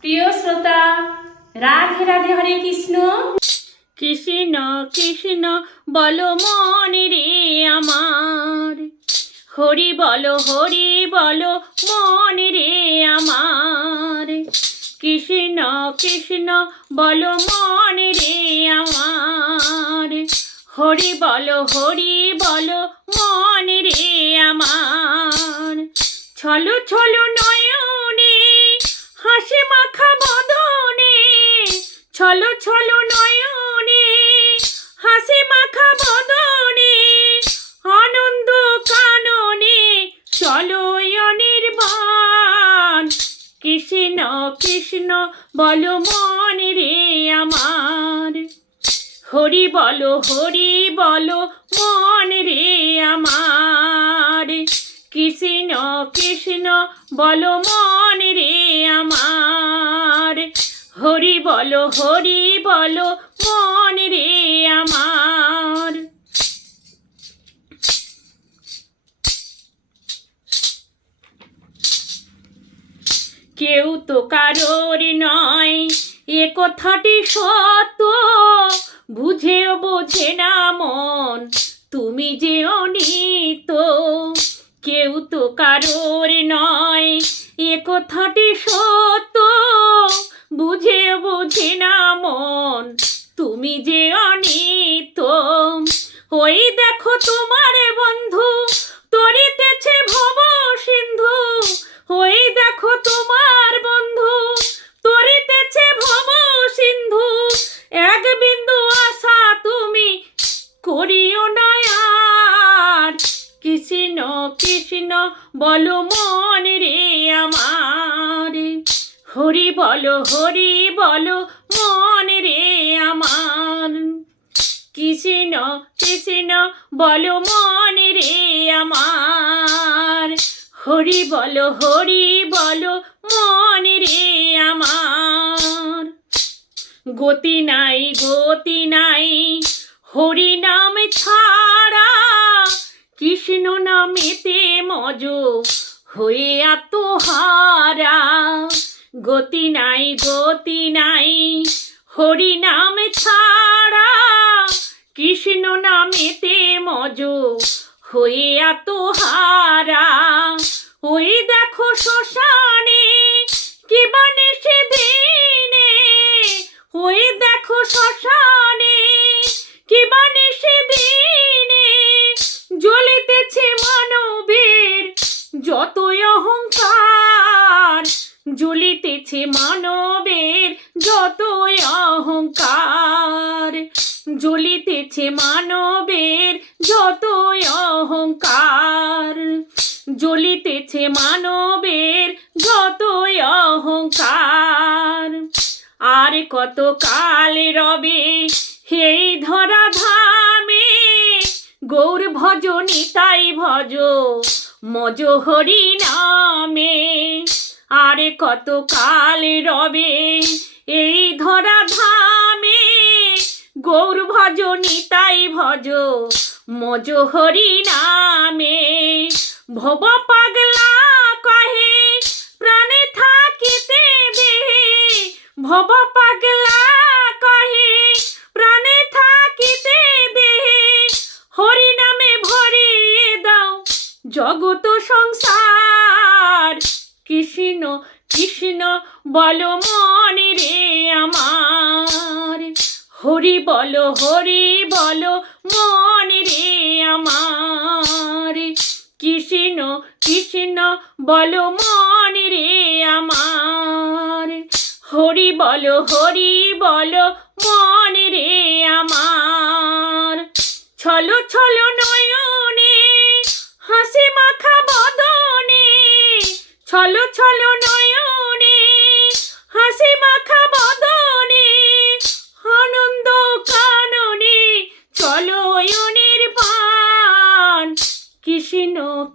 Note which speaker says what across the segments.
Speaker 1: প্রিয় শ্রোতা, রাধে রাধে হরে কৃষ্ণ।
Speaker 2: কৃষ্ণ কৃষ্ণ, বলো মনে রে আমার। হরি বলো হরি বলো মনে রে আমার। কৃষ্ণ কৃষ্ণ, বলো মনে রে আমার। হরি বলো হরি বলো মনে রে আমার। ছলো ছলো নয়নে হাসি মাখা বদনে, ছলো ছলো নয়নে, হাসি মাখা বদনে, আনন্দ কাননে চলো অনির্বাণ কৃষ্ণ কৃষ্ণ, বলো মনে রে আমার। হরি বলো হরি বলো মনে রে আমার। কৃষ্ণ কৃষ্ণ বলো মনে রে আমার। হরি বলো হরি বলো মন রে আমার। কেউ তো কারোর নয়, এ কথাটি সত্য। বুঝেও বোঝে না মন, তুমি যে অনিত কেউ তো কারোর নয়। এ কথাটি সত্য, বুঝে বুঝে না মন। তুমি যে অনিত ওই দেখো তোমার বন্ধু কৃষ্ণ, বলো মন রে আমার। হরি বলো হরি বলো, মন রে আমার। কৃষ্ণ কৃষ্ণ, বলো মন রে আমার। হরি বলো হরি বলো, মন রে আমার। গতি নাই গতি নাই, হরি নাম ছাড়া কৃষ্ণ নামেতে মজ হয়ে আত্মহারা। গতি নাই গতি নাই, হরি নাম ছাড়া। কৃষ্ণ নামেতে মজ হয়ে আত্মহারা। ওই দেখো শ্মশানে, কি বানে সেদিনে ওই দেখো শ্মশানে জ্বলিতেছে মানবের যতই অহংকার, জ্বলিতেছে মানবের যতই অহংকার, জ্বলিতেছে মানবের যতই অহংকার। আর কত কাল রবে হেই ধরা ধামে গৌর ভজ নিতাই ভজ মজ হরি নামে। আর কত কাল রবে এই ধরা ধামে গৌর ভজ নিতাই ভজ মজ হরি নামে। ভব পাগলা কহে, প্রাণে থাকিতে ভব পাগলা বলো মনে রে আমার। হরি বলো হরি বলো মনে রে আমার। কৃষ্ণ কৃষ্ণ বলো মনে রে আমার। হরি বলো হরি বলো মনে রে আমার। ছলো ছলো নয়নে হাসি মাখা বদনে। ছলো ছলো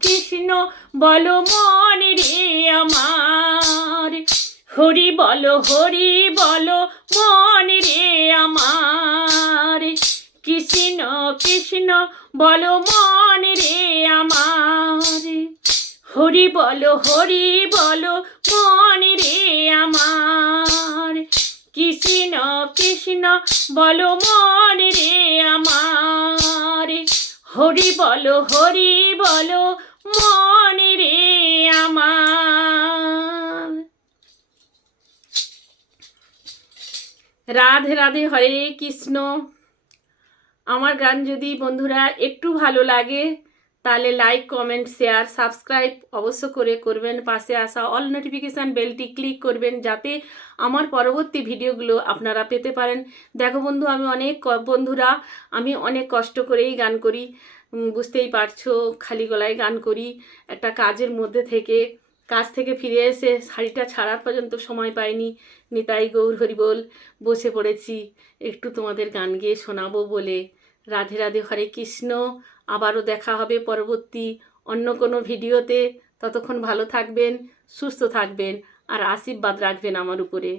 Speaker 2: কৃষ্ণ কৃষ্ণ বলো মনে রে আমার। হরি বলো হরি বলো মনে রে আমার। কৃষ্ণ কৃষ্ণ বলো মনে রে আমার। হরি বলো হরি বলো মনে রে আমার। কৃষ্ণ বলো মন রে আমার। হরি বলো হরি বলো, মনে রে আমার। রাধে রাধে, হরে কৃষ্ণ। আমার গান যদি বন্ধুরা একটু ভালো লাগে তাহলে লাইক কমেন্ট শেয়ার সাবস্ক্রাইব অবশ্য করে করবেন। পাশে আসা অল নোটিফিকেশান বেলটি ক্লিক করবেন যাতে আমার পরবর্তী ভিডিওগুলো আপনারা পেতে পারেন। দেখো বন্ধু, আমি অনেক বন্ধুরা, আমি অনেক কষ্ট করেই গান করি। বুঝতেই পারছ, খালি গলায় গান করি। একটা কাজের মধ্যে থেকে, কাজ থেকে ফিরে এসে শাড়িটা ছাড়ার পর্যন্ত সময় পাইনি। নিতাই গৌর হরিবোল, বসে পড়েছি। একটু তোমাদের গান গেয়ে শোনাবো বলে। রাধে রাধে, হরে কৃষ্ণ। আবারও দেখা হবে পরবর্তী অন্য কোনো ভিডিওতে। ততক্ষণ ভালো থাকবেন, সুস্থ থাকবেন, আর আশীর্বাদ রাখবেন আমার উপরে।